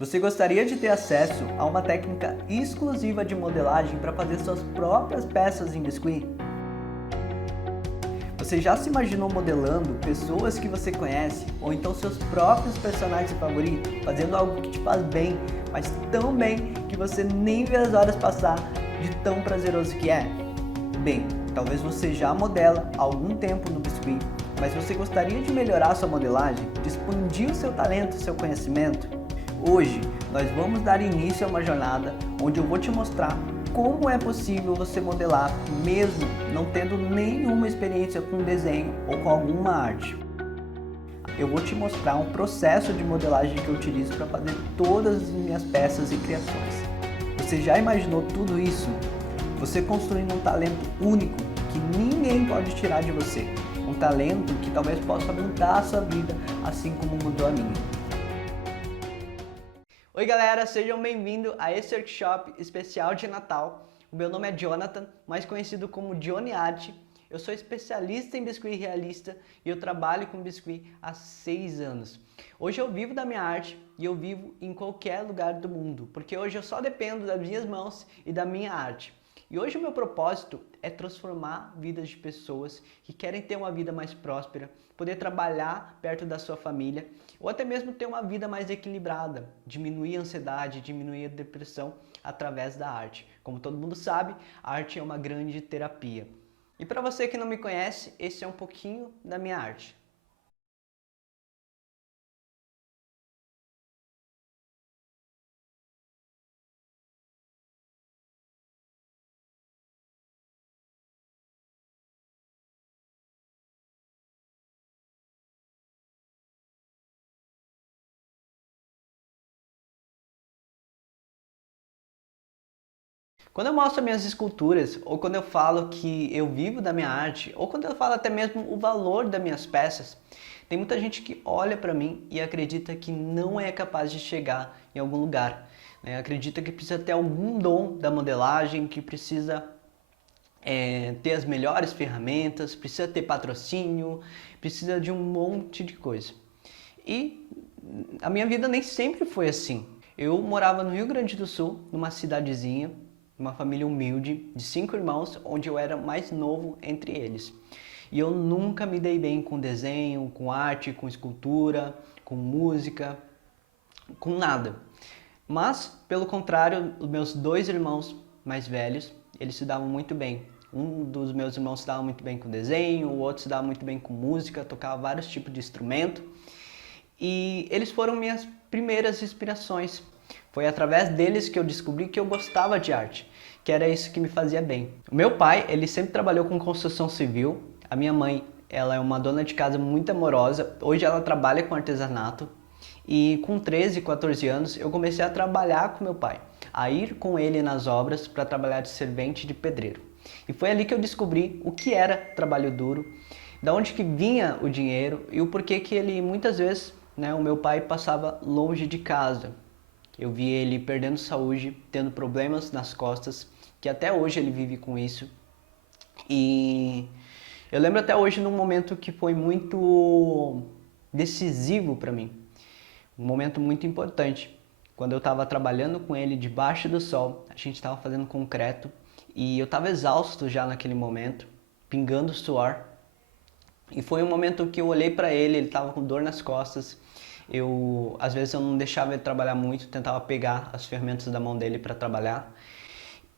Você gostaria de ter acesso a uma técnica exclusiva de modelagem para fazer suas próprias peças em biscuit? Você já se imaginou modelando pessoas que você conhece ou então seus próprios personagens favoritos, fazendo algo que te faz bem, mas tão bem que você nem vê as horas passar de tão prazeroso que é? Bem, talvez você já modela há algum tempo no biscuit, mas você gostaria de melhorar sua modelagem, de expandir o seu talento e seu conhecimento? Hoje nós vamos dar início a uma jornada onde eu vou te mostrar como é possível você modelar mesmo não tendo nenhuma experiência com desenho ou com alguma arte. Eu vou te mostrar um processo de modelagem que eu utilizo para fazer todas as minhas peças e criações. Você já imaginou tudo isso? Você construindo um talento único que ninguém pode tirar de você. Um talento que talvez possa mudar a sua vida, assim como mudou a minha. Oi galera, sejam bem-vindos a esse workshop especial de Natal. O meu nome é Jonathan, mais conhecido como Johnny Art. Eu sou especialista em biscuit realista e eu trabalho com biscuit há 6 anos. Hoje eu vivo da minha arte e eu vivo em qualquer lugar do mundo, porque hoje eu só dependo das minhas mãos e da minha arte. E hoje o meu propósito é transformar vidas de pessoas que querem ter uma vida mais próspera, poder trabalhar perto da sua família ou até mesmo ter uma vida mais equilibrada, diminuir a ansiedade, diminuir a depressão através da arte. Como todo mundo sabe, a arte é uma grande terapia. E para você que não me conhece, esse é um pouquinho da minha arte. Quando eu mostro minhas esculturas, ou quando eu falo que eu vivo da minha arte, ou quando eu falo até mesmo o valor das minhas peças, tem muita gente que olha para mim e acredita que não é capaz de chegar em algum lugar, né? Acredita que precisa ter algum dom da modelagem, que precisa ter as melhores ferramentas, precisa ter patrocínio, precisa de um monte de coisa. E a minha vida nem sempre foi assim. Eu morava no Rio Grande do Sul, numa cidadezinha, uma família humilde, de 5 irmãos, onde eu era mais novo entre eles. E eu nunca me dei bem com desenho, com arte, com escultura, com música, com nada. Mas, pelo contrário, os meus 2 irmãos mais velhos, eles se davam muito bem. Um dos meus irmãos se dava muito bem com desenho, o outro se dava muito bem com música, tocava vários tipos de instrumento. E eles foram minhas primeiras inspirações. Foi através deles que eu descobri que eu gostava de arte, que era isso que me fazia bem. O meu pai, ele sempre trabalhou com construção civil. A minha mãe, ela é uma dona de casa muito amorosa. Hoje ela trabalha com artesanato. E com 13, 14 anos, eu comecei a trabalhar com meu pai, a ir com ele nas obras para trabalhar de servente de pedreiro. E foi ali que eu descobri o que era trabalho duro, da onde que vinha o dinheiro e o porquê que ele muitas vezes, né, o meu pai passava longe de casa. Eu vi ele perdendo saúde, tendo problemas nas costas, que até hoje ele vive com isso. E eu lembro até hoje num momento que foi muito decisivo para mim, um momento muito importante. Quando eu estava trabalhando com ele debaixo do sol, a gente estava fazendo concreto e eu estava exausto já naquele momento, pingando suor. E foi um momento que eu olhei para ele, ele estava com dor nas costas. Às vezes eu não deixava ele trabalhar muito, tentava pegar as ferramentas da mão dele para trabalhar.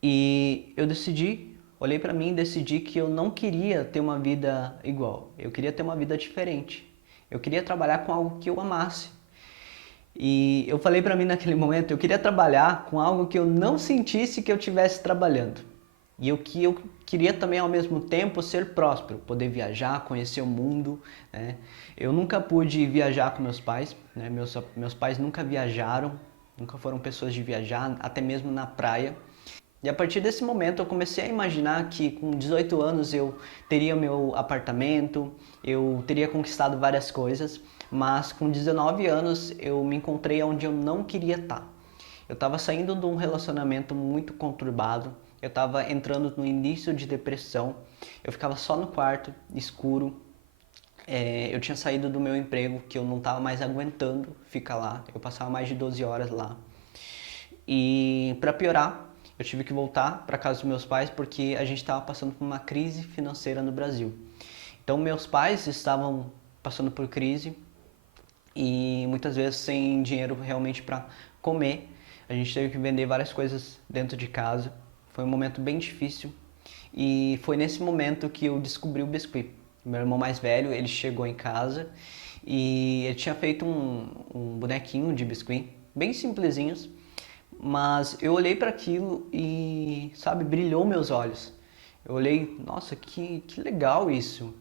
E eu decidi, olhei para mim e decidi que eu não queria ter uma vida igual. Eu queria ter uma vida diferente. Eu queria trabalhar com algo que eu amasse. E eu falei para mim naquele momento, eu queria trabalhar com algo que eu não sentisse que eu estivesse trabalhando. E o que eu queria também ao mesmo tempo ser próspero, poder viajar, conhecer o mundo, né? Eu nunca pude viajar com meus pais, né? Meus pais nunca viajaram, nunca foram pessoas de viajar, até mesmo na praia. E a partir desse momento eu comecei a imaginar que com 18 anos eu teria meu apartamento, eu teria conquistado várias coisas, mas com 19 anos eu me encontrei onde eu não queria estar. Eu estava saindo de um relacionamento muito conturbado, eu estava entrando no início de depressão, eu ficava só no quarto, escuro, Eu tinha saído do meu emprego, que eu não estava mais aguentando ficar lá. Eu passava mais de 12 horas lá. E para piorar, eu tive que voltar para casa dos meus pais porque a gente estava passando por uma crise financeira no Brasil. Então meus pais estavam passando por crise e muitas vezes sem dinheiro realmente para comer. A gente teve que vender várias coisas dentro de casa. Foi um momento bem difícil e foi nesse momento que eu descobri o biscuit. Meu irmão mais velho, ele chegou em casa e ele tinha feito um bonequinho de biscuit, bem simplesinhos, mas eu olhei para aquilo e, sabe, brilhou meus olhos. Eu olhei, nossa, que legal isso.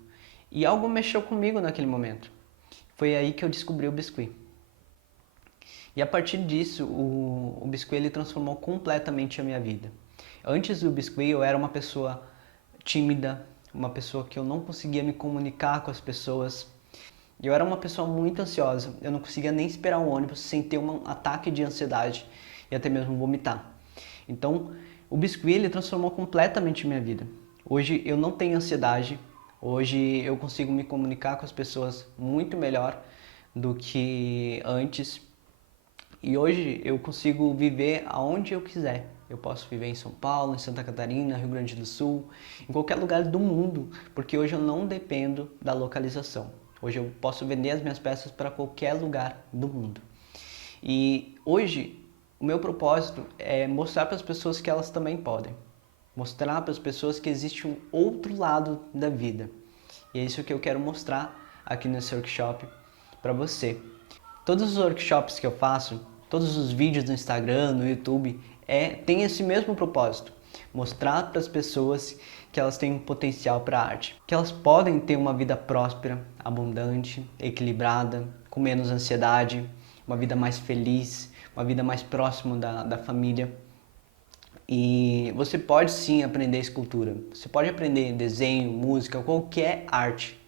E algo mexeu comigo naquele momento. Foi aí que eu descobri o biscuit. E a partir disso, o biscuit ele transformou completamente a minha vida. Antes do biscuit, eu era uma pessoa tímida, uma pessoa que eu não conseguia me comunicar com as pessoas. Eu era uma pessoa muito ansiosa, eu não conseguia nem esperar um ônibus sem ter um ataque de ansiedade e até mesmo vomitar. Então, o biscuit ele transformou completamente minha vida. Hoje eu não tenho ansiedade, hoje eu consigo me comunicar com as pessoas muito melhor do que antes. E hoje eu consigo viver aonde eu quiser. Eu posso viver em São Paulo, em Santa Catarina, Rio Grande do Sul, em qualquer lugar do mundo, porque hoje eu não dependo da localização. Hoje eu posso vender as minhas peças para qualquer lugar do mundo. E hoje o meu propósito é mostrar para as pessoas que elas também podem. Mostrar para as pessoas que existe um outro lado da vida. E é isso que eu quero mostrar aqui nesse workshop para você. Todos os workshops que eu faço, todos os vídeos no Instagram, no YouTube, tem esse mesmo propósito. Mostrar para as pessoas que elas têm um potencial para a arte. Que elas podem ter uma vida próspera, abundante, equilibrada, com menos ansiedade, uma vida mais feliz, uma vida mais próxima da família. E você pode sim aprender escultura. Você pode aprender desenho, música, qualquer arte.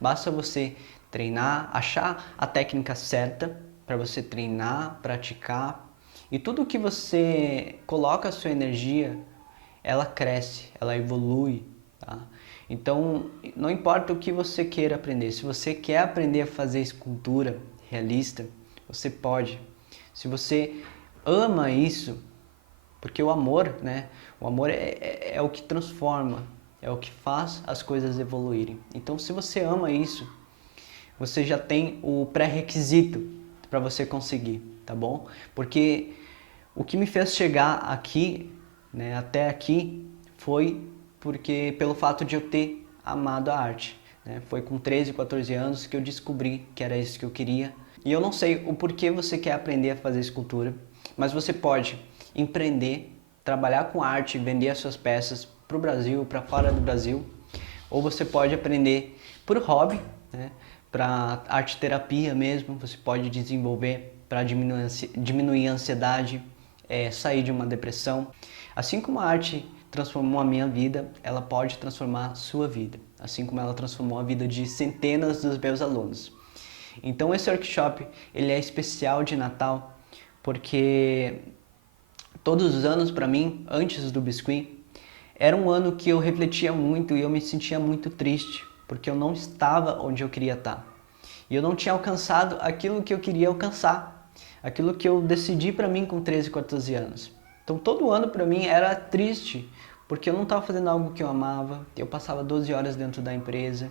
Basta você treinar, achar a técnica certa para você treinar, praticar. E tudo que você coloca a sua energia, ela cresce, ela evolui, tá? Então, não importa o que você queira aprender. Se você quer aprender a fazer escultura realista, você pode. Se você ama isso, porque o amor, né? O amor é o que transforma, é o que faz as coisas evoluírem. Então, se você ama isso, você já tem o pré-requisito para você conseguir, tá bom? Porque o que me fez chegar aqui, né, até aqui, foi porque pelo fato de eu ter amado a arte. Né? Foi com 13, 14 anos que eu descobri que era isso que eu queria. E eu não sei o porquê você quer aprender a fazer escultura, mas você pode empreender, trabalhar com arte, vender as suas peças para o Brasil, para fora do Brasil, ou você pode aprender por hobby, né? Para arte terapia mesmo, você pode desenvolver para diminuir a ansiedade, sair de uma depressão. Assim como a arte transformou a minha vida, ela pode transformar a sua vida, assim como ela transformou a vida de centenas dos meus alunos. Então esse workshop ele é especial de Natal porque todos os anos para mim, antes do Biscuit, era um ano que eu refletia muito e eu me sentia muito triste, porque eu não estava onde eu queria estar. E eu não tinha alcançado aquilo que eu queria alcançar, aquilo que eu decidi para mim com 13, 14 anos. Então todo ano para mim era triste, porque eu não estava fazendo algo que eu amava, eu passava 12 horas dentro da empresa,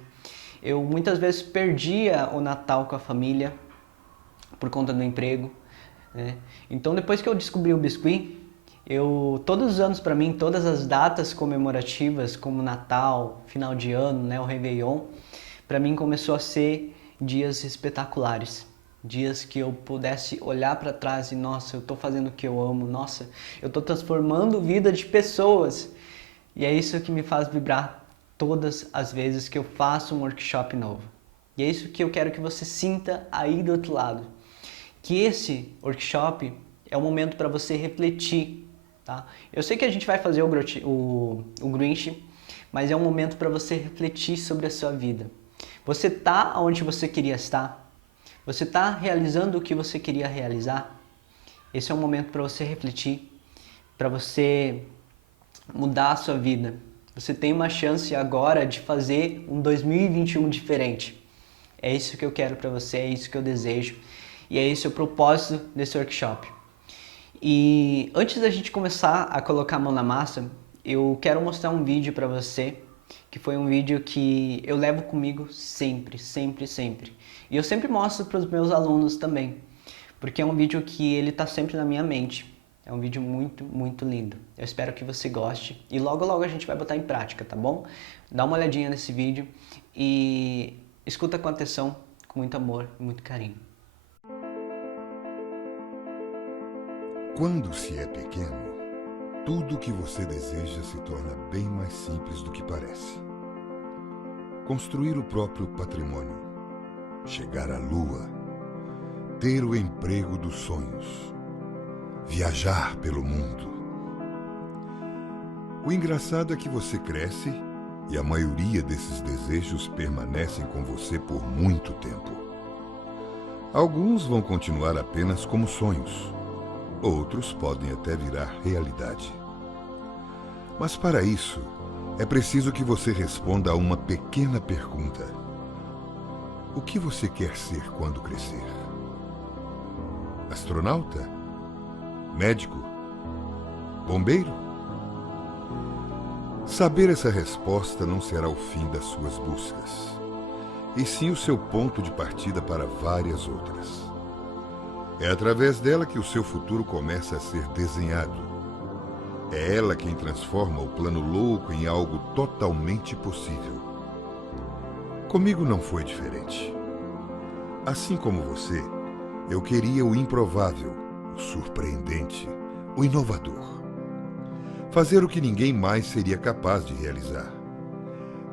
eu muitas vezes perdia o Natal com a família por conta do emprego, né? Então depois que eu descobri o Biscuit, todos os anos para mim, todas as datas comemorativas, como Natal, final de ano, né, o Réveillon, para mim começou a ser dias espetaculares. Dias que eu pudesse olhar para trás e, nossa, eu estou fazendo o que eu amo, nossa, eu estou transformando a vida de pessoas. E é isso que me faz vibrar todas as vezes que eu faço um workshop novo. E é isso que eu quero que você sinta aí do outro lado. Que esse workshop é um momento para você refletir. Tá? Eu sei que a gente vai fazer o Grinch, mas é um momento para você refletir sobre a sua vida. Você está onde você queria estar? Você está realizando o que você queria realizar? Esse é um momento para você refletir, para você mudar a sua vida. Você tem uma chance agora de fazer um 2021 diferente. É isso que eu quero para você, é isso que eu desejo e é esse o propósito desse workshop. E antes da gente começar a colocar a mão na massa, eu quero mostrar um vídeo para você, que foi um vídeo que eu levo comigo sempre, sempre, sempre. E eu sempre mostro para os meus alunos também, porque é um vídeo que ele está sempre na minha mente. É um vídeo muito, muito lindo. Eu espero que você goste e logo, logo a gente vai botar em prática, tá bom? Dá uma olhadinha nesse vídeo e escuta com atenção, com muito amor e muito carinho. Quando se é pequeno, tudo o que você deseja se torna bem mais simples do que parece. Construir o próprio patrimônio, chegar à lua, ter o emprego dos sonhos, viajar pelo mundo. O engraçado é que você cresce e a maioria desses desejos permanecem com você por muito tempo. Alguns vão continuar apenas como sonhos, outros podem até virar realidade. Mas para isso, é preciso que você responda a uma pequena pergunta. O que você quer ser quando crescer? Astronauta? Médico? Bombeiro? Saber essa resposta não será o fim das suas buscas, e sim o seu ponto de partida para várias outras. É através dela que o seu futuro começa a ser desenhado. É ela quem transforma o plano louco em algo totalmente possível. Comigo não foi diferente. Assim como você, eu queria o improvável, o surpreendente, o inovador. Fazer o que ninguém mais seria capaz de realizar.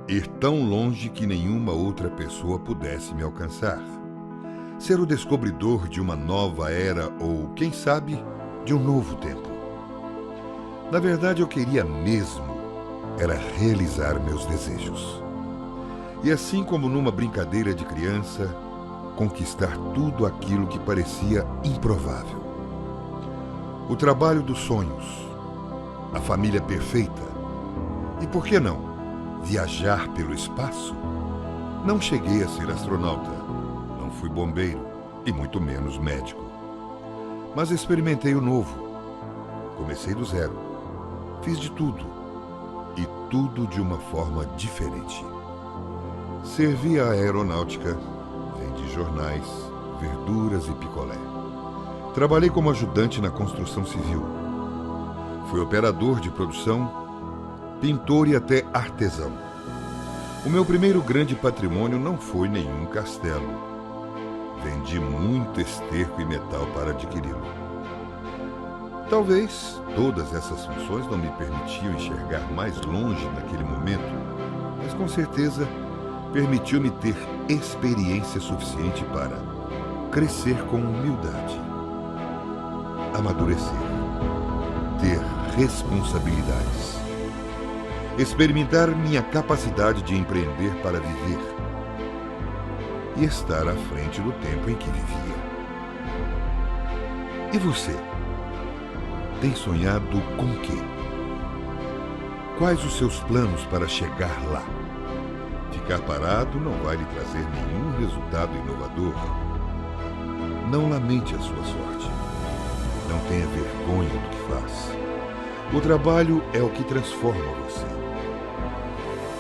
Ir tão longe que nenhuma outra pessoa pudesse me alcançar. Ser o descobridor de uma nova era ou, quem sabe, de um novo tempo. Na verdade, eu queria mesmo era realizar meus desejos. E assim como numa brincadeira de criança, conquistar tudo aquilo que parecia improvável. O trabalho dos sonhos, a família perfeita e, por que não, viajar pelo espaço? Não cheguei a ser astronauta, não fui bombeiro e muito menos médico. Mas experimentei o novo. Comecei do zero. Fiz de tudo, e tudo de uma forma diferente. Servi a aeronáutica, vendi jornais, verduras e picolé. Trabalhei como ajudante na construção civil. Fui operador de produção, pintor e até artesão. O meu primeiro grande patrimônio não foi nenhum castelo. Vendi muito esterco e metal para adquiri-lo. Talvez todas essas funções não me permitiam enxergar mais longe naquele momento, mas com certeza permitiu-me ter experiência suficiente para crescer com humildade, amadurecer, ter responsabilidades, experimentar minha capacidade de empreender para viver e estar à frente do tempo em que vivia. E você? Tem sonhado com o quê? Quais os seus planos para chegar lá? Ficar parado não vai lhe trazer nenhum resultado inovador. Não lamente a sua sorte. Não tenha vergonha do que faz. O trabalho é o que transforma você.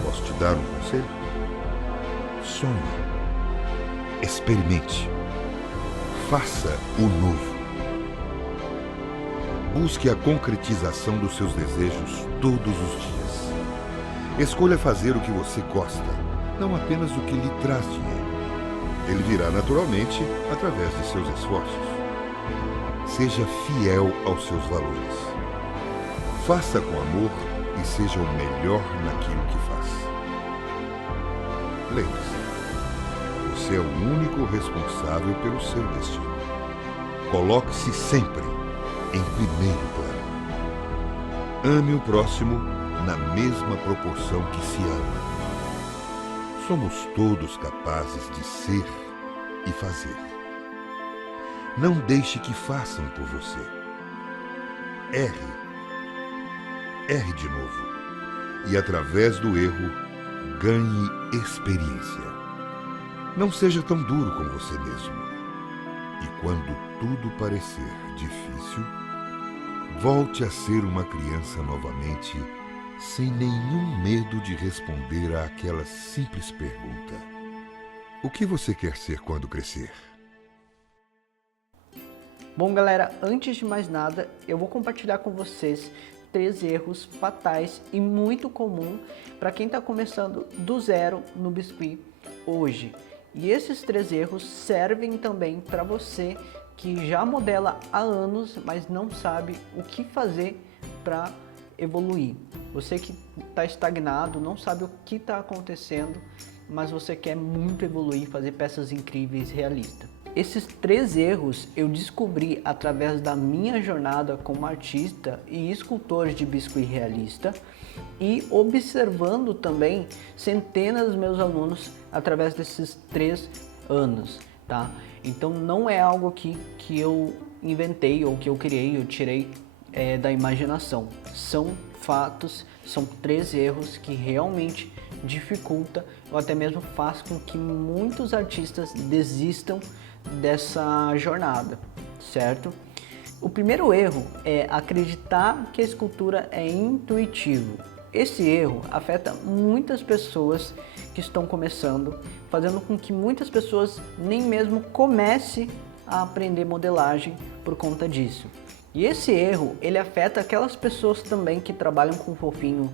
Posso te dar um conselho? Sonhe. Experimente. Faça o novo. Busque a concretização dos seus desejos todos os dias. Escolha fazer o que você gosta, não apenas o que lhe traz dinheiro. Ele virá naturalmente através de seus esforços. Seja fiel aos seus valores. Faça com amor e seja o melhor naquilo que faz. Lembre-se, você é o único responsável pelo seu destino. Coloque-se sempre em primeiro plano. Ame o próximo na mesma proporção que se ama. Somos todos capazes de ser e fazer. Não deixe que façam por você. Erre. Erre de novo. E através do erro, ganhe experiência. Não seja tão duro com você mesmo. E quando tudo parecer difícil, volte a ser uma criança novamente, sem nenhum medo de responder àquela simples pergunta: o que você quer ser quando crescer? Bom, galera, antes de mais nada, eu vou compartilhar com vocês 3 erros fatais e muito comum para quem está começando do zero no Biscuit hoje. E esses 3 erros servem também para você que já modela há anos, mas não sabe o que fazer para evoluir. Você que está estagnado, não sabe o que está acontecendo, mas você quer muito evoluir, fazer peças incríveis, realistas. Esses 3 erros eu descobri através da minha jornada como artista e escultor de biscuit realista e observando também centenas dos meus alunos através desses 3 anos, tá? Então não é algo que eu inventei ou que eu criei, eu tirei da imaginação. São fatos, são 3 erros que realmente dificulta ou até mesmo faz com que muitos artistas desistam dessa jornada, certo? O primeiro erro é acreditar que a escultura é intuitivo. Esse erro afeta muitas pessoas que estão começando, fazendo com que muitas pessoas nem mesmo comecem a aprender modelagem por conta disso. E esse erro, ele afeta aquelas pessoas também que trabalham com fofinho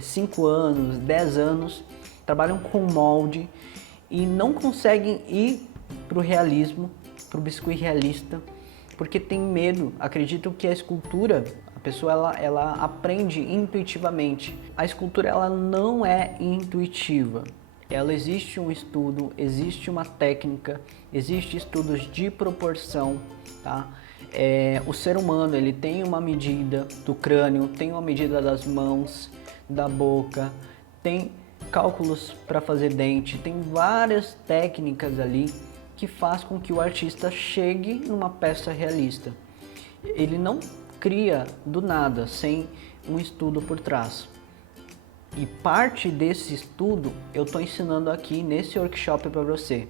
5 anos, 10 anos, trabalham com molde e não conseguem ir para o realismo, para o biscuit realista, porque tem medo, acreditam que a escultura, a pessoa ela aprende intuitivamente. A escultura ela não é intuitiva, ela existe um estudo, existe uma técnica, existe estudos de proporção, tá? O ser humano ele tem uma medida do crânio, tem uma medida das mãos, da boca, tem cálculos para fazer dente, tem várias técnicas ali que faz com que o artista chegue numa peça realista. Ele não cria do nada, sem um estudo por trás. E parte desse estudo eu estou ensinando aqui nesse workshop para você.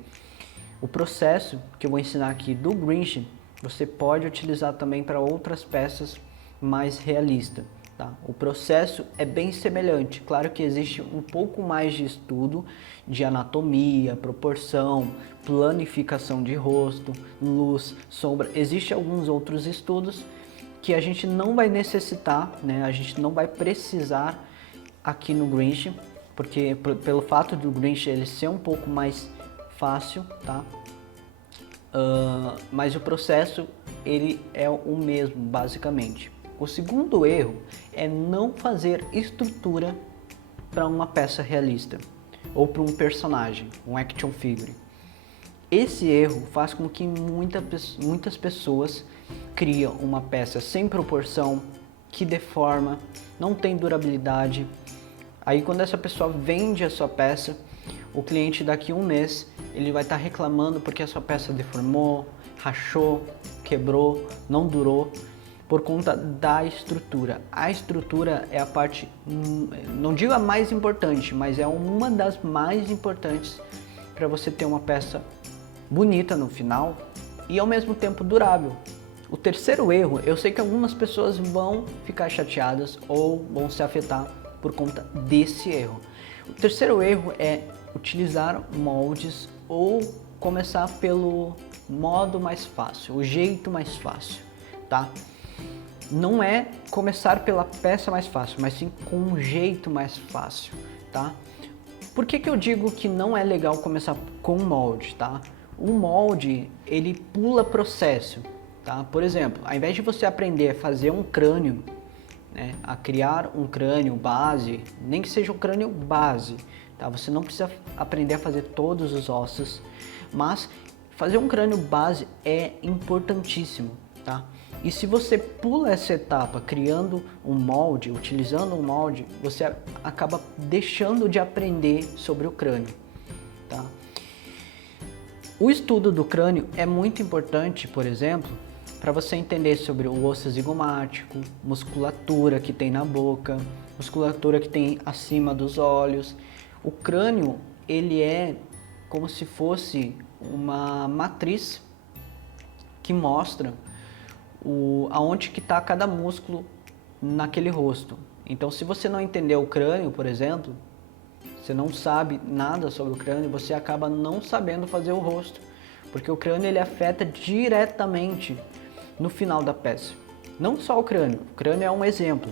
O processo que eu vou ensinar aqui do Grinch, você pode utilizar também para outras peças mais realistas. Tá? O processo é bem semelhante, claro que existe um pouco mais de estudo de anatomia, proporção, planificação de rosto, luz, sombra. Existem alguns outros estudos que a gente não vai necessitar, né? A gente não vai precisar aqui no Grinch, porque pelo fato do Grinch ele ser um pouco mais fácil, tá? Mas o processo ele é o mesmo basicamente. O segundo erro é não fazer estrutura para uma peça realista ou para um personagem, um action figure. Esse erro faz com que muitas pessoas criam uma peça sem proporção, que deforma, não tem durabilidade. Aí quando essa pessoa vende a sua peça, o cliente daqui a um mês ele vai estar reclamando porque a sua peça deformou, rachou, quebrou, não durou. Por conta da estrutura. A estrutura é a parte, não digo a mais importante, mas é uma das mais importantes para você ter uma peça bonita no final e ao mesmo tempo durável. O terceiro erro, eu sei que algumas pessoas vão ficar chateadas ou vão se afetar por conta desse erro. O terceiro erro é utilizar moldes ou começar pelo modo mais fácil, o jeito mais fácil, tá? Não é começar pela peça mais fácil, mas sim com um jeito mais fácil, tá? Por que eu digo que não é legal começar com molde, tá? O molde, ele pula processo, tá? Por exemplo, ao invés de você aprender a fazer um crânio, né, a criar um crânio base, nem que seja um crânio base, tá? Você não precisa aprender a fazer todos os ossos, mas fazer um crânio base é importantíssimo, tá? E se você pula essa etapa criando um molde, utilizando um molde, você acaba deixando de aprender sobre o crânio, tá? O estudo do crânio é muito importante, por exemplo, para você entender sobre o osso zigomático, musculatura que tem na boca, musculatura que tem acima dos olhos. O crânio, ele é como se fosse uma matriz que mostra aonde que está cada músculo naquele rosto. Então, se você não entender o crânio, por exemplo, você não sabe nada sobre o crânio, você acaba não sabendo fazer o rosto, porque o crânio ele afeta diretamente no final da peça. Não só o crânio é um exemplo,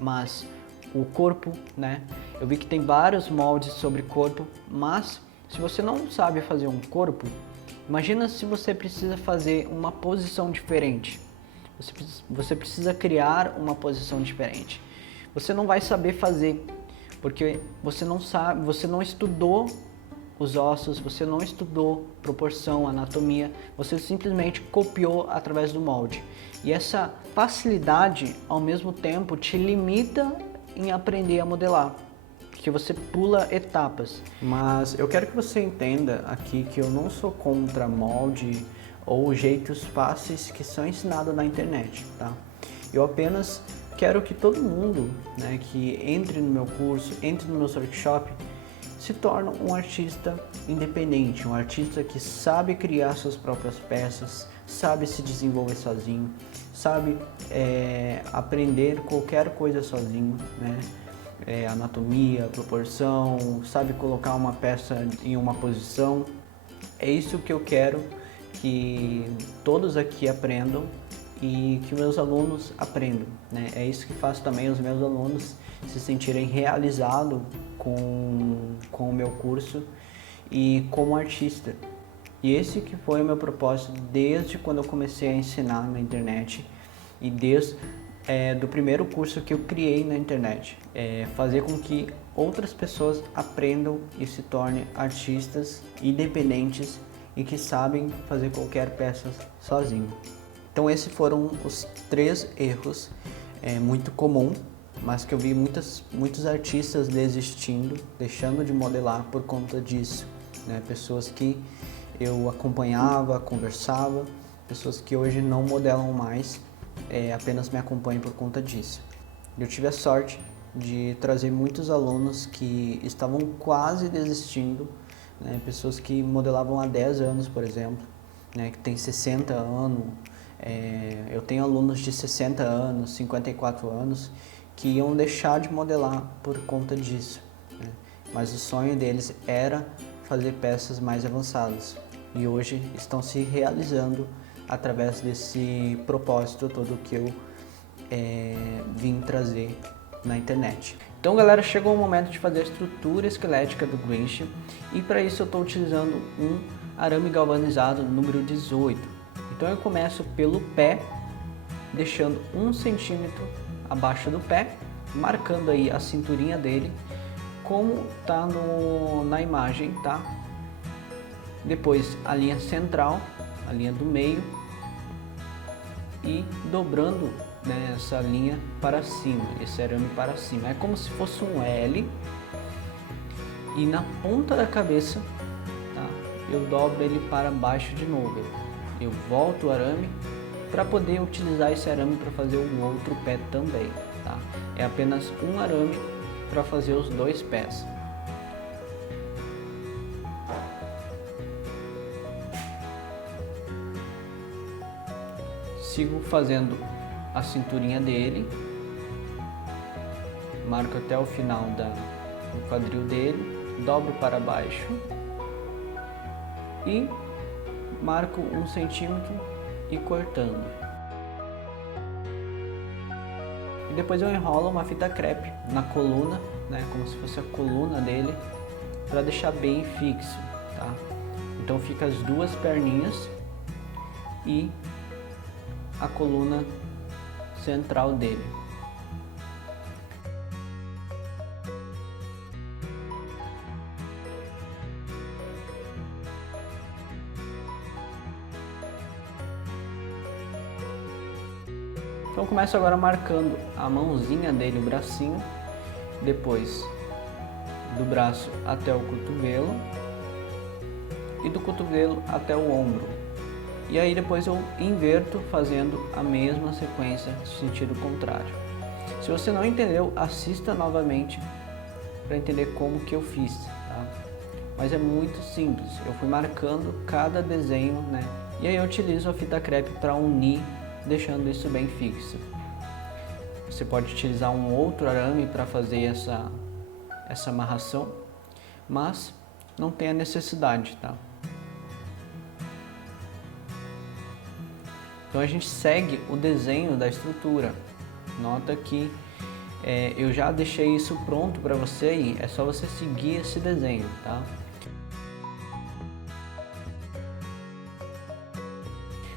mas o corpo, né? Eu vi que tem vários moldes sobre corpo, mas se você não sabe fazer um corpo, imagina se você precisa fazer uma posição diferente. Você precisa criar uma posição diferente. Você não vai saber fazer, porque você não sabe, você não estudou os ossos, você não estudou proporção, anatomia, você simplesmente copiou através do molde. E essa facilidade, ao mesmo tempo, te limita em aprender a modelar, porque você pula etapas. Mas eu quero que você entenda aqui que eu não sou contra molde ou jeitos fáceis que são ensinados na internet, tá? Eu apenas quero que todo mundo, né, que entre no meu curso, entre no meu workshop, se torne um artista independente, um artista que sabe criar suas próprias peças, sabe se desenvolver sozinho, sabe aprender qualquer coisa sozinho, né? Anatomia, proporção, sabe colocar uma peça em uma posição. É isso que eu quero que todos aqui aprendam e que meus alunos aprendam, né? É isso que faz também os meus alunos se sentirem realizados com o meu curso e como artista. E esse que foi o meu propósito desde quando eu comecei a ensinar na internet e desde do primeiro curso que eu criei na internet. Fazer com que outras pessoas aprendam e se tornem artistas independentes e que sabem fazer qualquer peça sozinho. Então esses foram os 3 erros muito comuns, mas que eu vi muitos artistas desistindo, deixando de modelar por conta disso, né? Pessoas que eu acompanhava, conversava, pessoas que hoje não modelam mais, apenas me acompanham por conta disso. Eu tive a sorte de trazer muitos alunos que estavam quase desistindo, né? Pessoas que modelavam há 10 anos, por exemplo, né? Que tem 60 anos, eu tenho alunos de 60 anos, 54 anos, que iam deixar de modelar por conta disso, né? Mas o sonho deles era fazer peças mais avançadas e hoje estão se realizando através desse propósito todo que eu vim trazer na internet. Então galera, chegou o momento de fazer a estrutura esquelética do Grinch e para isso eu estou utilizando um arame galvanizado número 18. Então eu começo pelo pé, deixando 1 centímetro abaixo do pé, marcando aí a cinturinha dele, como tá na imagem, tá? Depois a linha central, a linha do meio e dobrando, né, essa linha para cima, esse arame para cima. É como se fosse um L e na ponta da cabeça, tá, eu dobro ele para baixo de novo. Eu volto o arame para poder utilizar esse arame para fazer o outro pé também, tá? É apenas um arame para fazer os 2 pés. Sigo fazendo a cinturinha dele, marco até o final do quadril dele, dobro para baixo e marco 1 centímetro e cortando. E depois eu enrolo uma fita crepe na coluna, né, como se fosse a coluna dele, para deixar bem fixo, tá? Então fica as 2 perninhas e a coluna central dele. Então eu começo agora marcando a mãozinha dele, o bracinho, depois do braço até o cotovelo e do cotovelo até o ombro. E aí depois eu inverto fazendo a mesma sequência no sentido contrário. Se você não entendeu, assista novamente para entender como que eu fiz, tá? mas é muito simples. Eu fui marcando cada desenho, né? E aí eu utilizo a fita crepe para unir, deixando isso bem fixo. Você pode utilizar um outro arame para fazer essa amarração, mas não tem a necessidade, tá? Então a gente segue o desenho da estrutura. Nota que eu já deixei isso pronto para você e é só você seguir esse desenho, tá?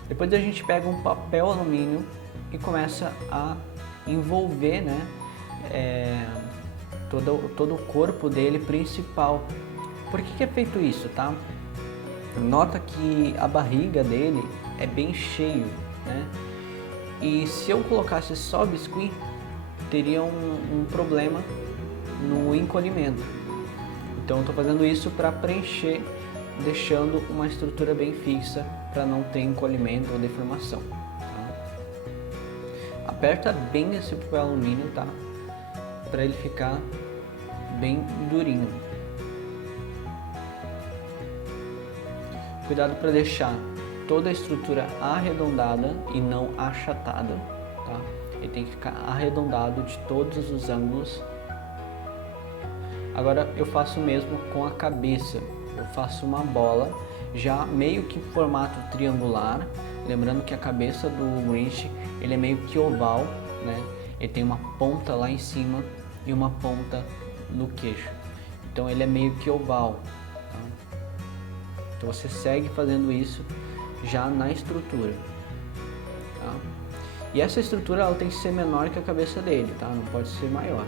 Depois a gente pega um papel alumínio e começa a envolver, né, todo o corpo dele principal. Por que é feito isso, tá? Nota que a barriga dele é bem cheio, né? E se eu colocasse só biscuit, teria um problema no encolhimento. Então eu estou fazendo isso para preencher, deixando uma estrutura bem fixa para não ter encolhimento ou deformação. Tá? Aperta bem esse papel alumínio, tá? Para ele ficar bem durinho. Cuidado para deixar toda a estrutura arredondada e não achatada, tá? Ele tem que ficar arredondado de todos os ângulos. Agora eu faço o mesmo com a cabeça. Eu faço uma bola já meio que em formato triangular. Lembrando que a cabeça do Grinch, ele é meio que oval, né? Ele tem uma ponta lá em cima e uma ponta no queixo. Então ele é meio que oval. Tá? Então você segue fazendo isso já na estrutura. Tá? E essa estrutura ela tem que ser menor que a cabeça dele, tá? Não pode ser maior.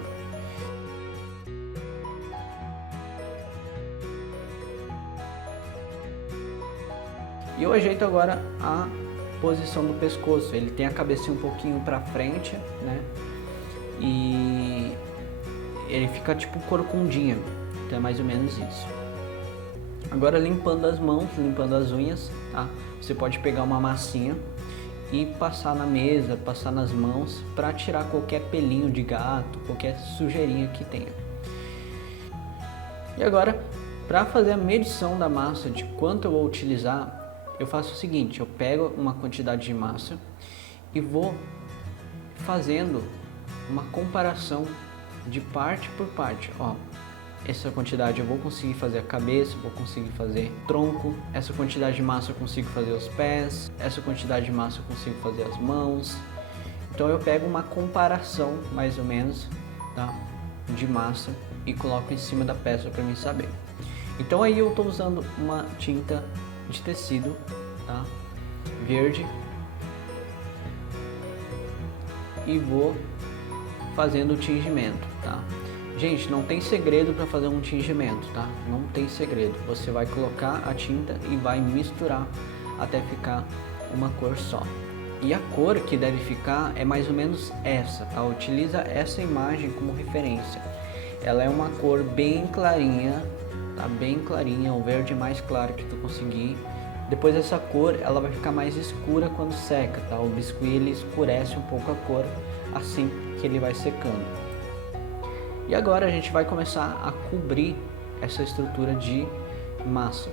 E eu ajeito agora a posição do pescoço. Ele tem a cabecinha um pouquinho para frente, né? E ele fica tipo corcundinha. Então é mais ou menos isso. Agora limpando as mãos, limpando as unhas, tá? Você pode pegar uma massinha e passar na mesa, passar nas mãos para tirar qualquer pelinho de gato, qualquer sujeirinha que tenha. E agora, para fazer a medição da massa de quanto eu vou utilizar, eu faço o seguinte: eu pego uma quantidade de massa e vou fazendo uma comparação de parte por parte. Ó, essa quantidade eu vou conseguir fazer a cabeça, vou conseguir fazer tronco, essa quantidade de massa eu consigo fazer os pés, essa quantidade de massa eu consigo fazer as mãos. Então eu pego uma comparação mais ou menos, tá, de massa e coloco em cima da peça para mim saber. Então aí eu estou usando uma tinta de tecido, tá, verde, e vou fazendo o tingimento, tá? Gente, não tem segredo para fazer um tingimento, tá? Não tem segredo. Você vai colocar a tinta e vai misturar até ficar uma cor só. E a cor que deve ficar é mais ou menos essa, tá? Utiliza essa imagem como referência. Ela é uma cor bem clarinha, tá? Bem clarinha, o verde mais claro que tu conseguir. Depois essa cor, ela vai ficar mais escura quando seca, tá? O biscuit ele escurece um pouco a cor assim que ele vai secando. E agora a gente vai começar a cobrir essa estrutura de massa.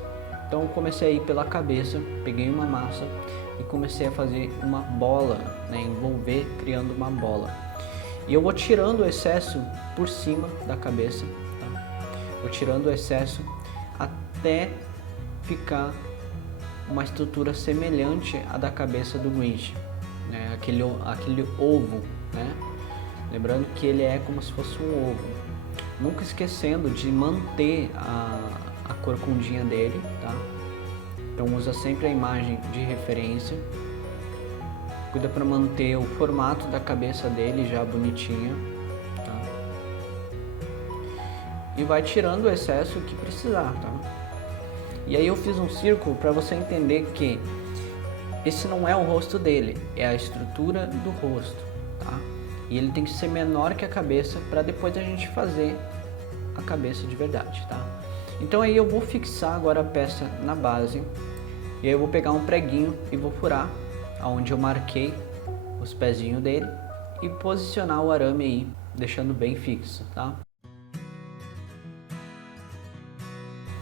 Então eu comecei a ir pela cabeça, peguei uma massa e comecei a fazer uma bola, né? Envolver, criando uma bola. E eu vou tirando o excesso por cima da cabeça, tá? Vou tirando o excesso até ficar uma estrutura semelhante à da cabeça do Grinch, né? Aquele ovo, né? Lembrando que ele é como se fosse um ovo. Nunca esquecendo de manter a corcundinha dele, tá? Então usa sempre a imagem de referência. Cuida para manter o formato da cabeça dele já bonitinha, tá? E vai tirando o excesso que precisar, tá? E aí eu fiz um círculo para você entender que esse não é o rosto dele, é a estrutura do rosto, tá? E ele tem que ser menor que a cabeça para depois a gente fazer a cabeça de verdade, tá? Então aí eu vou fixar agora a peça na base. E aí eu vou pegar um preguinho e vou furar aonde eu marquei os pezinhos dele e posicionar o arame aí, deixando bem fixo, tá?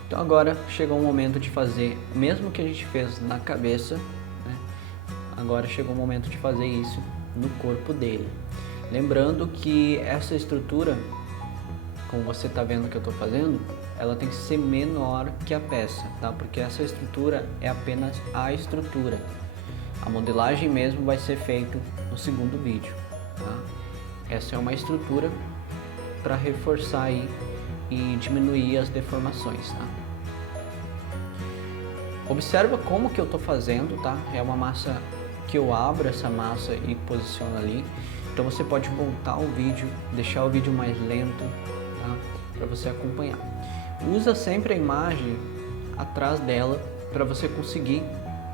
Então agora chegou o momento de fazer o mesmo que a gente fez na cabeça, né? Agora chegou o momento de fazer isso no corpo dele. Lembrando que essa estrutura, como você está vendo que eu estou fazendo, ela tem que ser menor que a peça, tá? Porque essa estrutura é apenas a estrutura. A modelagem mesmo vai ser feita no segundo vídeo, tá? Essa é uma estrutura para reforçar aí e diminuir as deformações, tá? Observa como que eu estou fazendo, tá? É uma massa que eu abro essa massa e posiciono ali. Então você pode voltar o vídeo, deixar o vídeo mais lento, tá? Para você acompanhar. Usa sempre a imagem atrás dela para você conseguir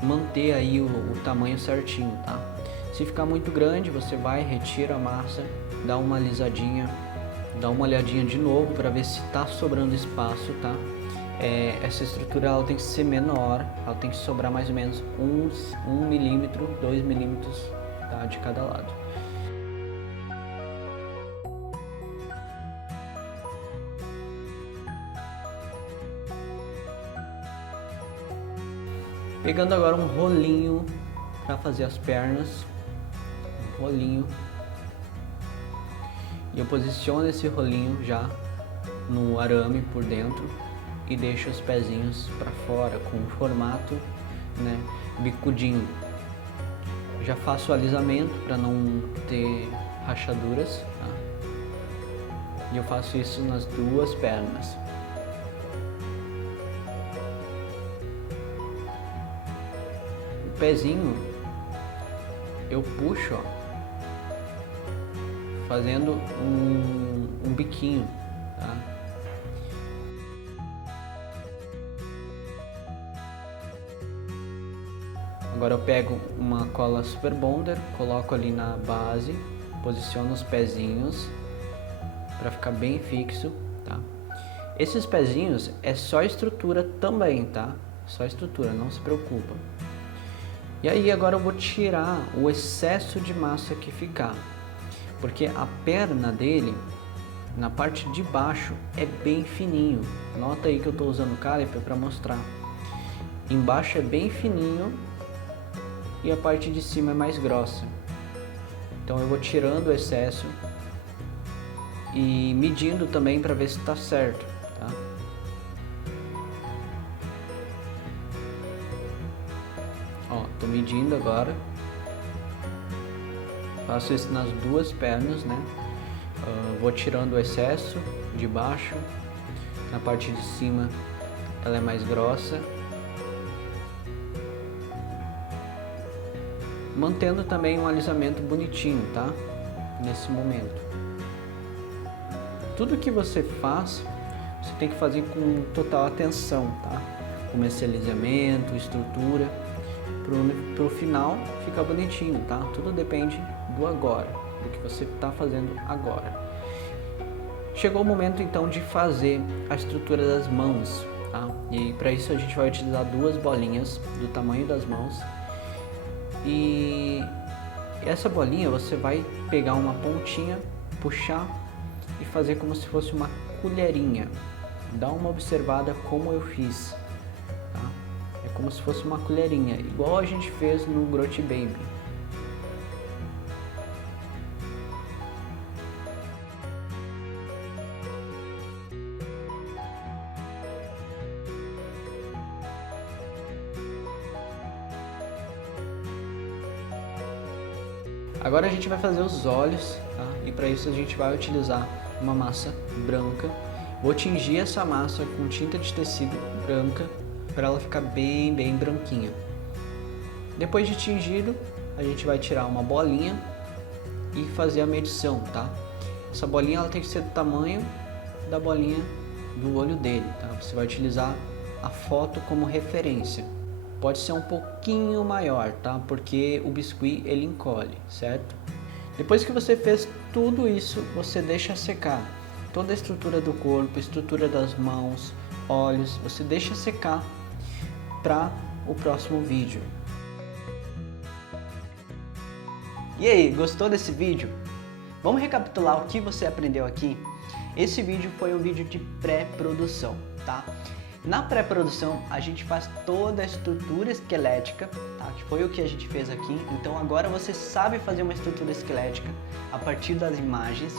manter aí o tamanho certinho, tá? Se ficar muito grande, você vai, retira a massa, dá uma alisadinha, dá uma olhadinha de novo para ver se está sobrando espaço, tá? Essa estrutura ela tem que ser menor, ela tem que sobrar mais ou menos 1 milímetro, 2 milímetros, tá? De cada lado. Pegando agora um rolinho para fazer as pernas, um rolinho, e eu posiciono esse rolinho já no arame por dentro e deixo os pezinhos para fora com o formato, né, bicudinho. Já faço o alisamento para não ter rachaduras, tá? E eu faço isso nas duas pernas. O pezinho eu puxo, ó, fazendo um biquinho, tá? Agora eu pego uma cola Super Bonder, coloco ali na base, posiciono os pezinhos para ficar bem fixo, tá? Esses pezinhos é só estrutura também, tá? Só estrutura, não se preocupa. E aí agora eu vou tirar o excesso de massa que ficar, porque a perna dele, na parte de baixo, é bem fininho. Nota aí que eu estou usando o caliper para mostrar. Embaixo é bem fininho e a parte de cima é mais grossa. Então eu vou tirando o excesso e medindo também para ver se está certo, tá? Ó, tô medindo agora. Faço isso nas duas pernas, né? Vou tirando o excesso de baixo. Na parte de cima ela é mais grossa. Mantendo também um alisamento bonitinho, tá? Nesse momento. Tudo que você faz, você tem que fazer com total atenção, tá? Como esse alisamento, estrutura, pro final ficar bonitinho, tá? Tudo depende do agora, do que você está fazendo agora. Chegou o momento então de fazer a estrutura das mãos, tá? E para isso a gente vai utilizar duas bolinhas do tamanho das mãos. E essa bolinha você vai pegar uma pontinha, puxar e fazer como se fosse uma colherinha. Dá uma observada como eu fiz, tá? É como se fosse uma colherinha, igual a gente fez no Growth Baby. Agora a gente vai fazer os olhos, tá? E para isso a gente vai utilizar uma massa branca. Vou tingir essa massa com tinta de tecido branca para ela ficar bem branquinha. Depois de tingido, a gente vai tirar uma bolinha e fazer a medição, tá? Essa bolinha ela tem que ser do tamanho da bolinha do olho dele, tá? Você vai utilizar a foto como referência. Pode ser um pouquinho maior, tá? Porque o biscuit ele encolhe, certo? Depois que você fez tudo isso, você deixa secar toda a estrutura do corpo, estrutura das mãos, olhos, você deixa secar para o próximo vídeo. E aí, gostou desse vídeo? Vamos recapitular o que você aprendeu aqui? Esse vídeo foi um vídeo de pré-produção, tá? Na pré-produção, a gente faz toda a estrutura esquelética, tá? Que foi o que a gente fez aqui. Então agora você sabe fazer uma estrutura esquelética a partir das imagens.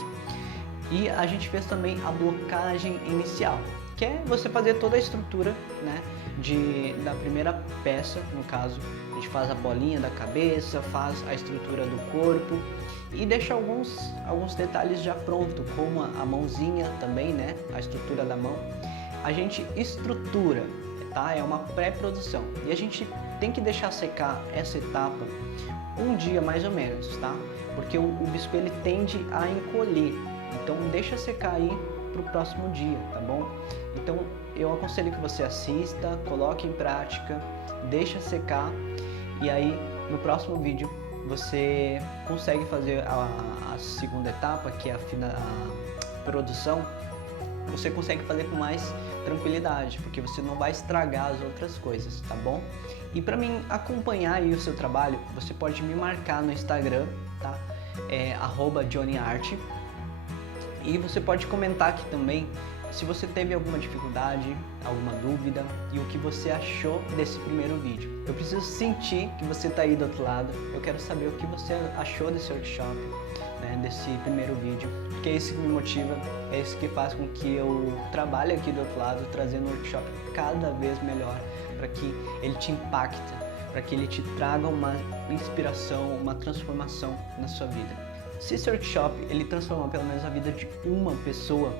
E a gente fez também a blocagem inicial, que é você fazer toda a estrutura, né, da primeira peça. No caso, a gente faz a bolinha da cabeça, faz a estrutura do corpo e deixa alguns detalhes já pronto, como a mãozinha também, né, a estrutura da mão. A gente estrutura, tá? É uma pré-produção e a gente tem que deixar secar essa etapa um dia mais ou menos, tá? Porque o bispo ele tende a encolher, então deixa secar aí pro próximo dia, tá bom? Então eu aconselho que você assista, coloque em prática, deixa secar e aí no próximo vídeo você consegue fazer a segunda etapa, que é a produção. Você consegue fazer com mais tranquilidade, porque você não vai estragar as outras coisas, tá bom? E para mim acompanhar aí o seu trabalho, você pode me marcar no Instagram, tá? É @johnnyart. E você pode comentar aqui também se você teve alguma dificuldade, alguma dúvida e o que você achou desse primeiro vídeo. Eu preciso sentir que você está aí do outro lado. Eu quero saber o que você achou desse workshop, né, desse primeiro vídeo, porque é isso que me motiva, é isso que faz com que eu trabalhe aqui do outro lado, trazendo um workshop cada vez melhor, para que ele te impacte, para que ele te traga uma inspiração, uma transformação na sua vida. Se esse workshop ele transformar pelo menos a vida de uma pessoa,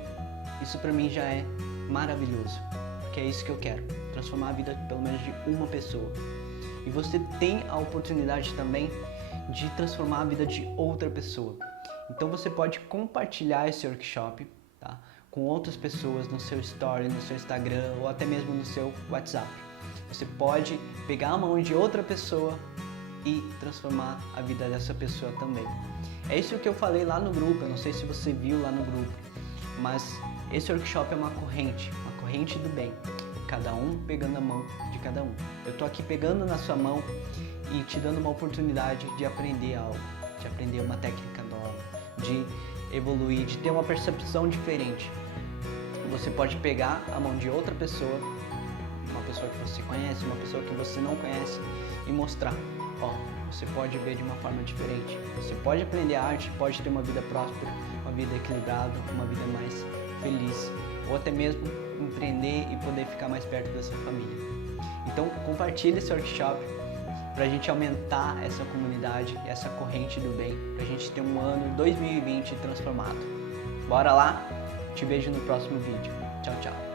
isso para mim já é maravilhoso, porque é isso que eu quero, transformar a vida pelo menos de uma pessoa. E você tem a oportunidade também de transformar a vida de outra pessoa. Então você pode compartilhar esse workshop, tá, com outras pessoas no seu story, no seu Instagram ou até mesmo no seu WhatsApp. Você pode pegar a mão de outra pessoa e transformar a vida dessa pessoa também. É isso que eu falei lá no grupo, eu não sei se você viu lá no grupo, mas esse workshop é uma corrente do bem, cada um pegando a mão de cada um. Eu tô aqui pegando na sua mão e te dando uma oportunidade de aprender algo, de aprender uma técnica nova, de evoluir, de ter uma percepção diferente. Você pode pegar a mão de outra pessoa, uma pessoa que você conhece, uma pessoa que você não conhece e mostrar, ó, você pode ver de uma forma diferente. Você pode aprender arte, pode ter uma vida próspera, uma vida equilibrada, uma vida mais feliz, ou até mesmo empreender e poder ficar mais perto da sua família. Então compartilhe esse workshop para a gente aumentar essa comunidade, essa corrente do bem, para a gente ter um ano 2020 transformado. Bora lá? Te vejo no próximo vídeo. Tchau, tchau.